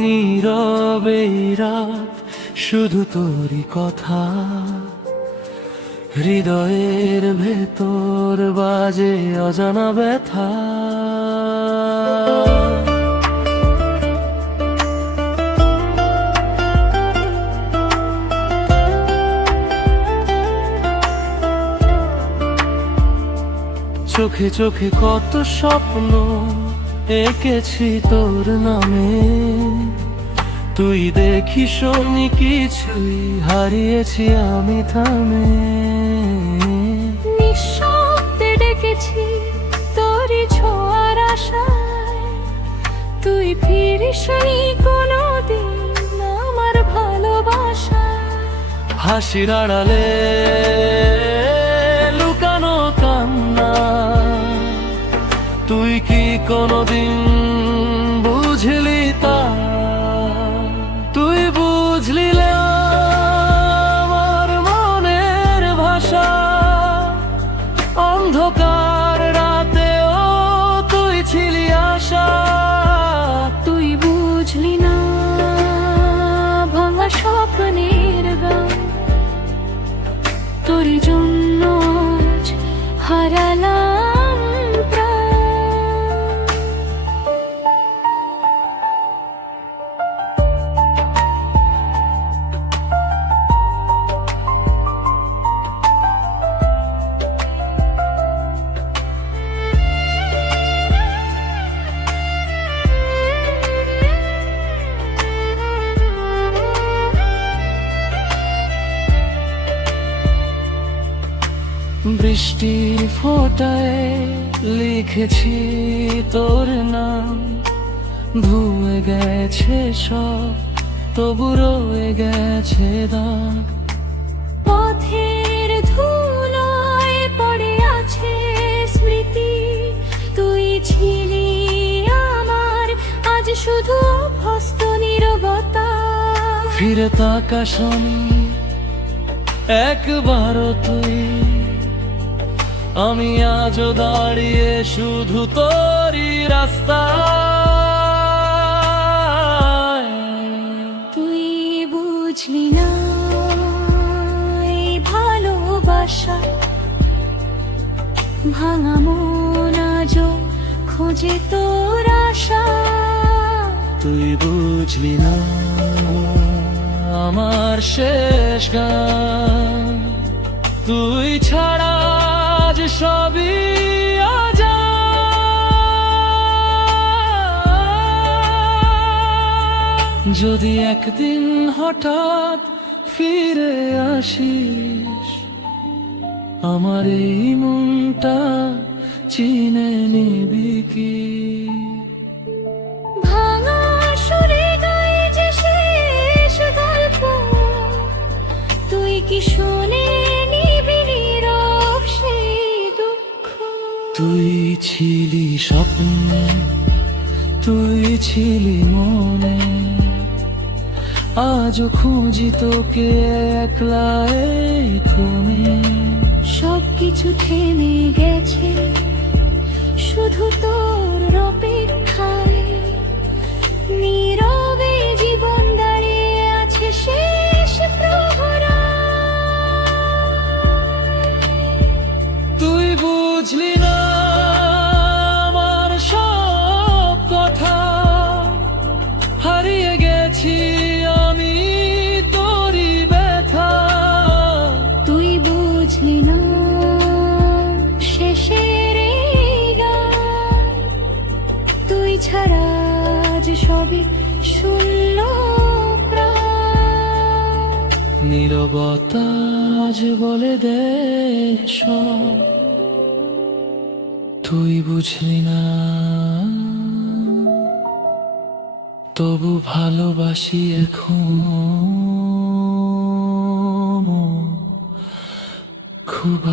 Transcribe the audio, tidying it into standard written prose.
নীরবে রাত শুধু তোরই কথা, হৃদয়ের ভেতর বাজে অজানা ব্যথা। চোখে চোখে কত স্বপ্ন এঁকেছি তোর নামে, তুই দেখিস নি কিছুই, হারিয়েছি আমি থামে। নিঃশব্দে ডেকেছি তোরই ছোঁয়ার আশায়, তুই ফিরিস নি কোনোদিন আমার ভালোবাসায়। হাসির আড়ালে লুকানো কান্না, তুই কি কোনোদিন বুঝলি তা? তুই বুঝলি না আমার মনের ভাষা, অন্ধকার রাতেও তুই ছিলি আশা। তুই বুঝলি না ভাঙা স্বপ্নের গান, তোর জন্য আজ হারালাম প্রাণ। বৃষ্টির ফোঁটায় লিখেছি তোর নাম, ধুয়ে গেছে সব তবু রয়ে গেছে দাগ। পথের ধুলোয় পড়ে আছে স্মৃতি, তুই ছিলি আমার আজ শুধু অভ্যস্ত নীরবতা। ফিরে তাকাসনি একবারও তুই, আমি আজও দাঁড়িয়ে শুধু তোরই রাস্তায়। তুই বুঝলি না এই ভালোবাসা, ভাঙা মন আজও খোঁজে তোর আশা। তুই বুঝলি না আমার শেষ গান, তুই ছাড়া আজ সবই আজাদ। যদি একদিন হঠাৎ ফিরে আসিস, আমার এই মনটা চিনে নিবি কি? ভাঙা সুরে গাই যে শেষ গল্প, তুই কি শুনে নিবি নীরব সেই দুঃখ? তুই ছিলি স্বপ্নে, তুই ছিলি মনে, আজও খুঁজি তোকে একলা এই কোণে। সবকিছু থেমে গেছে শুধু তোর অপেক্ষায়, নীরবে জীবন দাঁড়িয়ে আছে শেষ প্রহরায়। তুই বুঝলি না আমার সব কথা, হারিয়ে গেছি আমি তোরই ব্যথা। তুই বুঝলি না শেষের এই গান, তুই ছাড়া আজ সবই শূন্য প্রাণ। নীরবতা আজ বলে দে সব, তুই বুঝলি না তবু ভালোবাসি এখন খুব।